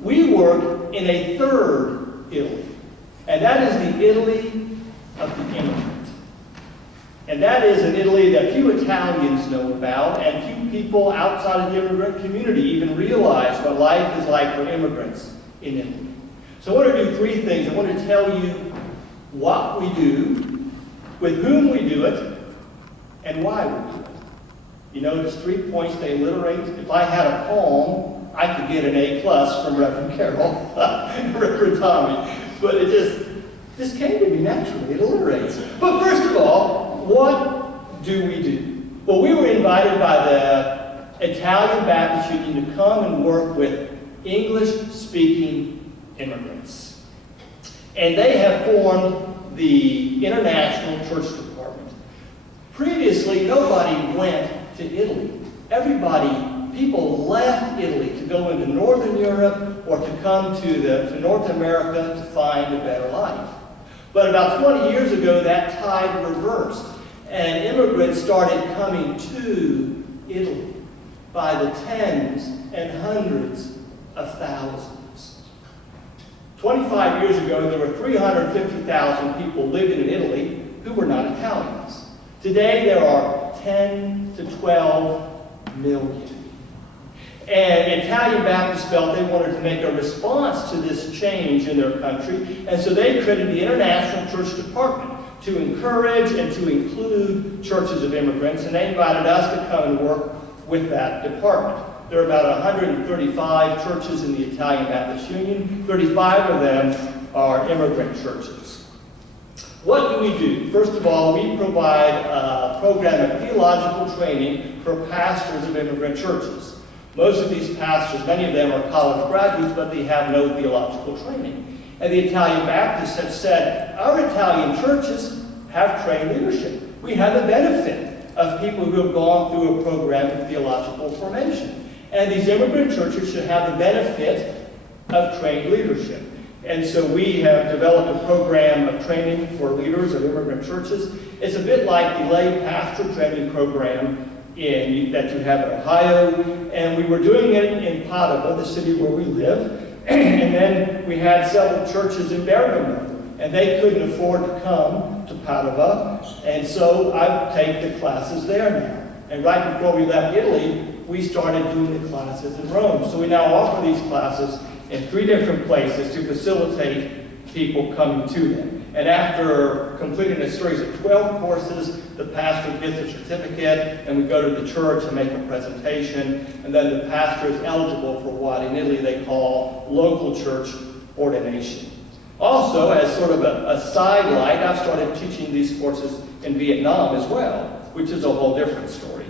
we work in a third Italy, and that is the Italy of the immigrant. And that is an Italy that few Italians know about, and few people outside of the immigrant community even realize what life is like for immigrants in Italy. So I want to do three things. I want to tell you what we do, with whom we do it, and why we do it. You notice 3 points they alliterate. If I had a poem, I could get an A+ from Reverend Carol, Reverend Tommy. But it just came to me naturally. It alliterates. But first of all, what do we do? Well, we were invited by the Italian Baptist Union to come and work with English-speaking immigrants. And they have formed the International Church Department. Previously, nobody went to Italy. People left Italy to go into Northern Europe or to come to North America to find a better life. But about 20 years ago, that tide reversed, and immigrants started coming to Italy by the tens and hundreds of thousands. 25 years ago, there were 350,000 people living in Italy who were not Italians. Today, there are 10 to 12 million. And Italian Baptists felt they wanted to make a response to this change in their country, and so they created the International Church Department to encourage and to include churches of immigrants, and they invited us to come and work with that department. There are about 135 churches in the Italian Baptist Union. 35 of them are immigrant churches. What do we do? First of all, we provide a program of theological training for pastors of immigrant churches. Most of these pastors, many of them are college graduates, but they have no theological training. And the Italian Baptists have said, our Italian churches have trained leadership. We have the benefit of people who have gone through a program of theological formation. And these immigrant churches should have the benefit of trained leadership. And so we have developed a program of training for leaders of immigrant churches. It's a bit like the lay pastor training program that you have in Ohio, and we were doing it in Padova, the city where we live, and then we had several churches in Bergamo, and they couldn't afford to come to Padova, and so I take the classes there now. And right before we left Italy, we started doing the classes in Rome. So we now offer these classes in 3 different places to facilitate people coming to them. And after completing a series of 12 courses, the pastor gets a certificate, and we go to the church and make a presentation, and then the pastor is eligible for what in Italy they call local church ordination. Also, as sort of a sidelight, I've started teaching these courses in Vietnam as well, which is a whole different story.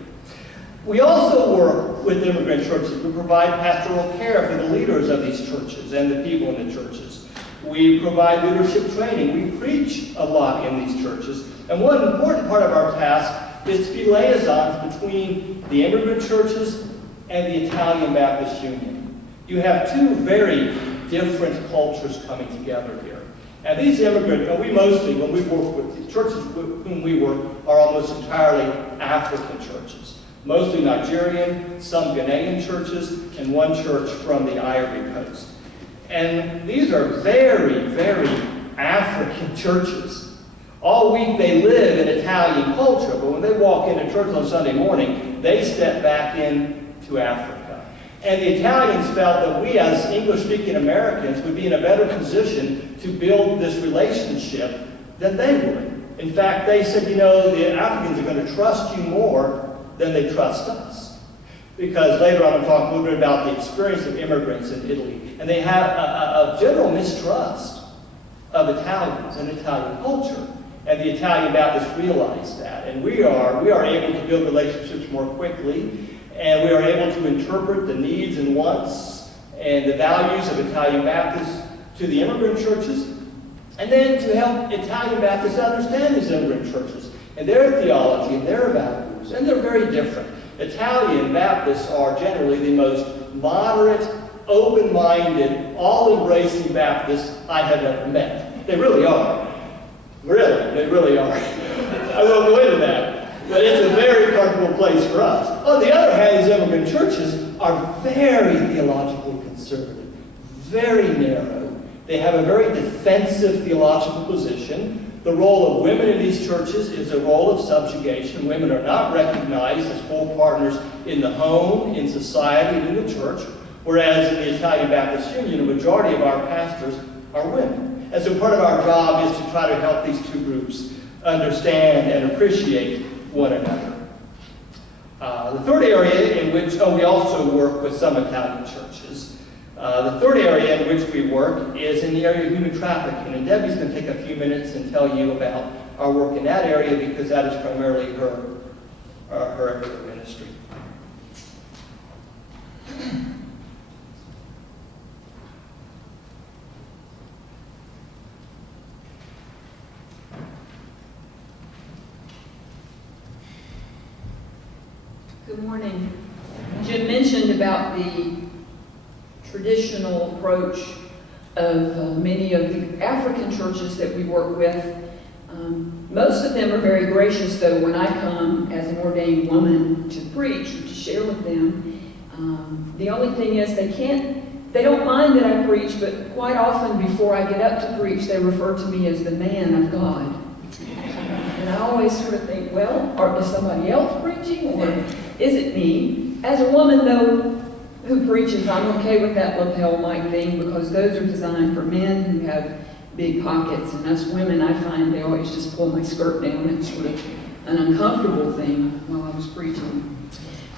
We also work with immigrant churches. We provide pastoral care for the leaders of these churches and the people in the churches. We provide leadership training. We preach a lot in these churches. And one important part of our task is to be liaisons between the immigrant churches and the Italian Baptist Union. You have 2 very different cultures coming together here. And these immigrants, we mostly, when we work with the churches with whom we work, are almost entirely African churches. Mostly Nigerian, some Ghanaian churches, and one church from the Ivory Coast. And these are very, very African churches. All week they live in Italian culture, but when they walk into church on Sunday morning, they step back into Africa. And the Italians felt that we as English-speaking Americans would be in a better position to build this relationship than they would. In fact, they said, the Africans are going to trust you more than they trust us. Because later on I'm going to talk a little bit about the experience of immigrants in Italy. And they have a general mistrust of Italians and Italian culture. And the Italian Baptists realize that. And we are able to build relationships more quickly. And we are able to interpret the needs and wants and the values of Italian Baptists to the immigrant churches. And then to help Italian Baptists understand these immigrant churches and their theology and their values. And they're very different. Italian Baptists are generally the most moderate, open-minded, all-embracing Baptists I have ever met. They really are. Really, they really are. I won't go into that, but it's a very comfortable place for us. On the other hand, these immigrant churches are very theologically conservative, very narrow. They have a very defensive theological position. The role of women in these churches is a role of subjugation. Women are not recognized as full partners in the home, in society, and in the church, whereas in the Italian Baptist Union, a majority of our pastors are women. And so part of our job is to try to help these two groups understand and appreciate one another. The third area in which, we also work with some Italian churches. The third area in which we work is in the area of human trafficking. And Debbie's going to take a few minutes and tell you about our work in that area because that is primarily her area of ministry. Good morning. Jim mentioned about the traditional approach of many of the African churches that we work with. Most of them are very gracious, though, when I come as an ordained woman to preach or to share with them. The only thing is they don't mind that I preach, but quite often before I get up to preach, they refer to me as the man of God. And I always sort of think, well, is somebody else preaching, or is it me? As a woman, though, who preaches, I'm okay with that lapel mic thing because those are designed for men who have big pockets, and us women, I find they always just pull my skirt down. It's sort of an uncomfortable thing while I was preaching.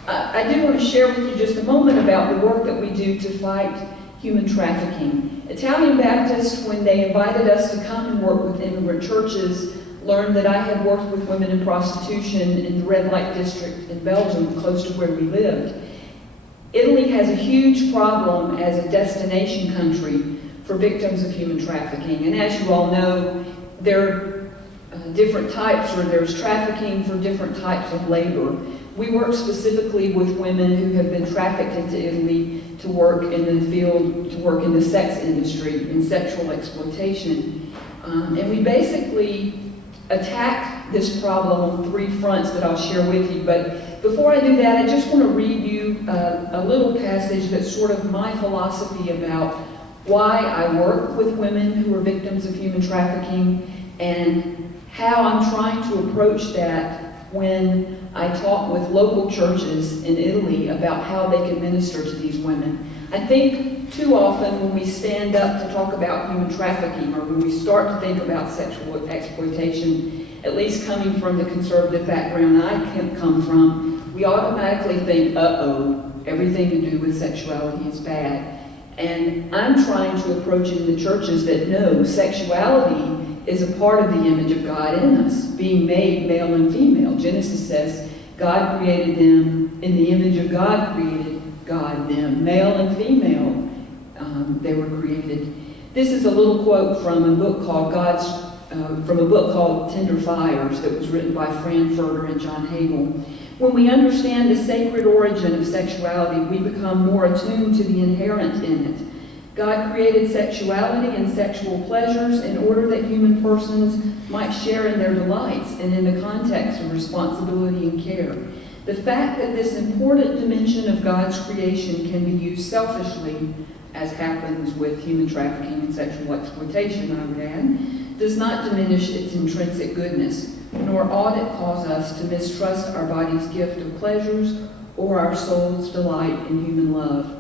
I did want to share with you just a moment about the work that we do to fight human trafficking. Italian Baptists, when they invited us to come and work with immigrant churches, learned that I had worked with women in prostitution in the red light district in Belgium, close to where we lived. Italy has a huge problem as a destination country for victims of human trafficking. And as you all know, there are different types, or there's trafficking for different types of labor. We work specifically with women who have been trafficked into Italy to work in the field, to work in the sex industry, in sexual exploitation. And we basically attack this problem on three fronts that I'll share with you. But before I do that, I just want to read you a little passage that's sort of my philosophy about why I work with women who are victims of human trafficking and how I'm trying to approach that when I talk with local churches in Italy about how they can minister to these women. I think too often when we stand up to talk about human trafficking, or when we start to think about sexual exploitation, at least coming from the conservative background I come from, we automatically think, uh-oh, everything to do with sexuality is bad. And I'm trying to approach it in the churches that know sexuality is a part of the image of God in us, being made male and female. Genesis says God created them in the image of God, created God them, male and female. They were created. This is a little quote from a book called Tender Fires that was written by Fran Furter and John Hagel. When we understand the sacred origin of sexuality, we become more attuned to the inherent in it. God created sexuality and sexual pleasures in order that human persons might share in their delights and in the context of responsibility and care. The fact that this important dimension of God's creation can be used selfishly, as happens with human trafficking and sexual exploitation, I would add, does not diminish its intrinsic goodness, nor ought it cause us to mistrust our body's gift of pleasures or our soul's delight in human love.